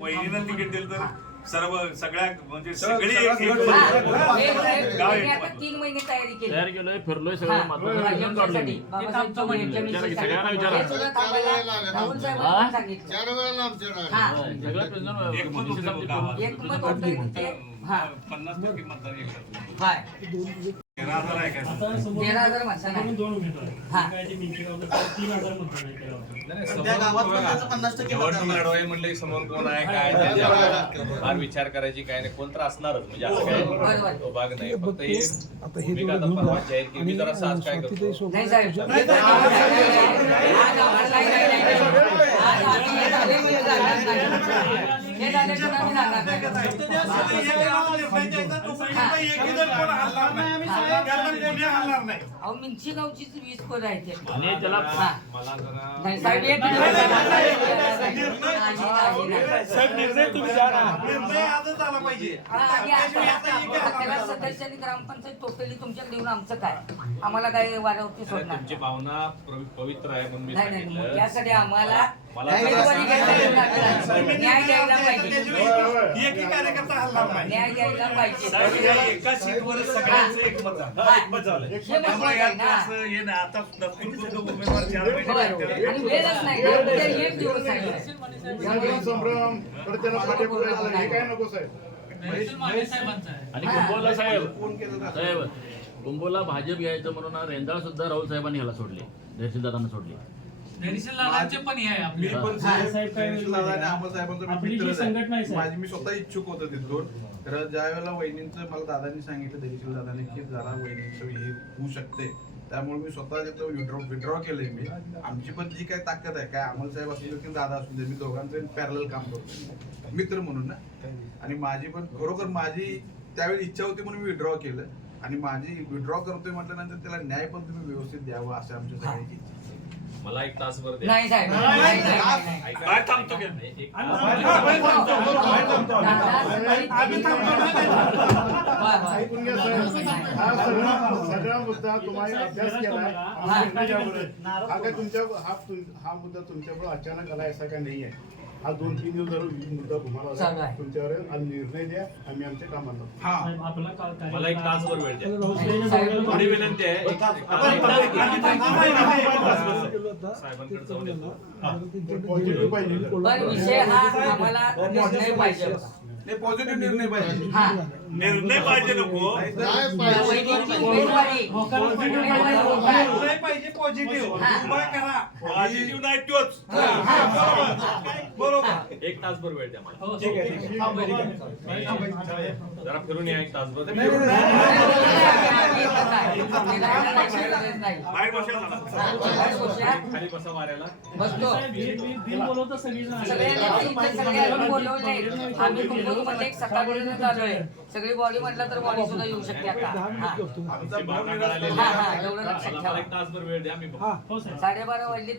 वहिनीनं ticket दिलं तर सर्व सगळ्या म्हणजे सगळी 3 महिने तयारी केलोय फिरलोय सगळं एकमत 50% मतदान 13,000 माणसांना निवडणूक लढवाई म्हणले समोर कोण आहे काय फार विचार करायची काय नाही कोण तर असणारच म्हणजे असं काय तो भाग नाही फक्त हे भूमिका आता परवा जाहीर केली मी जरा आज काय करतो नाही साहेब हे झाले तर आम्ही जाणार नाही. अहो मिंची गावचीच 20 पद आहेत आणि त्याला मला जरा नाही साहेब एक निर्णय तुम्ही द्या ना. निर्णय आजच आला पाहिजे. त्याला सदस्य आणि ग्रामपंचायत टोटली तुमच्याकडे देऊन आमचं काय आम्हाला काय वारवती सोडणार तुमची भावना पवित्र आहे म्हणून मी नाही नाही सांगितलं यासाठी आम्हाला मला न्याय द्यायला पाहिजे एकही कार्यकर्ता हलणार नाही. न्याय द्यायला पाहिजे साहेब, या एका सीटवर सगळ्यांचं एकमत झालं. एकमत झालं. त्यामुळे यात असं हे नाही. आता दत्तूरचे उमेदवार 4 महिने आणि वेळच नाही ना, उद्या एक दिवस आहे संभ्रम तर त्याला पाठीपुढे हे काय नको साहेब. आणि कुंभोला साहेब कुंभोला भाजप घ्यायचं म्हणून रेंदाळ सुद्धा राहुल साहेबांनी ह्याला सोडले तहसीलदारांना सोडले मी पण मी स्वतः इच्छुक होतो तिथून तर ज्या वेळेला वहिनींचं मला दादांनी सांगितलं दरीशील दादांनी की जरा वहिनींचं हे होऊ शकते त्यामुळे मी स्वतः तिथं विड्रॉ केलंय मी आमची पण जी काय ताकद आहे काय अमोल साहेब असू दे की दादा असू दे मी दोघांचं पॅरल काम करतो मित्र म्हणून ना आणि माझी पण खरोखर माझी त्यावेळी इच्छा होती म्हणून मी विड्रॉ केलं आणि माझी विड्रॉ करतोय म्हटल्यानंतर त्याला न्याय पण तुम्ही व्यवस्थित द्यावा असं आमच्या सगळ्यांची मला एक तासभर द्या नाही साहेब काय थांबतो की? ऐकून घ्या साहेब हा सगळा मुद्दा तुम्हाला अभ्यास केलाय हा काय तुमच्या हा मुद्दा तुमच्याकडे अचानक आला असा काय नाही आहे हा 2-3 दिवस जर मुद्दा तुम्हाला तुमच्यावर निर्णय द्या आम्ही आमच्या कामाला मला एक तासभर वेळ द्या थोडी विनंती आहे साहेबांकडे जाऊन येतो पॉझिटिव्ह पाहिजे पण विषय हा आम्हाला निर्णय पाहिजे नाही पॉझिटिव्ह निर्णय पाहिजे हा निर्णय पाहिजे नको वैदिकची उमेदवारी निर्णय पाहिजे पॉझिटिव्ह उभा करा पॉझिटिव्ह नाही तोच बरोबर एक तासभर वेळ द्या मला ठीक जरा फिरून या एक तासभर बाहेर बसा. खाली बसा वाऱ्याला बसतो सगळ्यांना बोलवलंय आम्ही कुंभोमध्ये सकाळपर्यंत आलोय सगळी बॉडी म्हटलं तर बॉडी सुद्धा येऊ शकते आता तुमची भावना कळालेली हा, आहे. एवढं लक्षात मला ठेवा. एक तासभर वेळ द्या मी 12:30 वाजले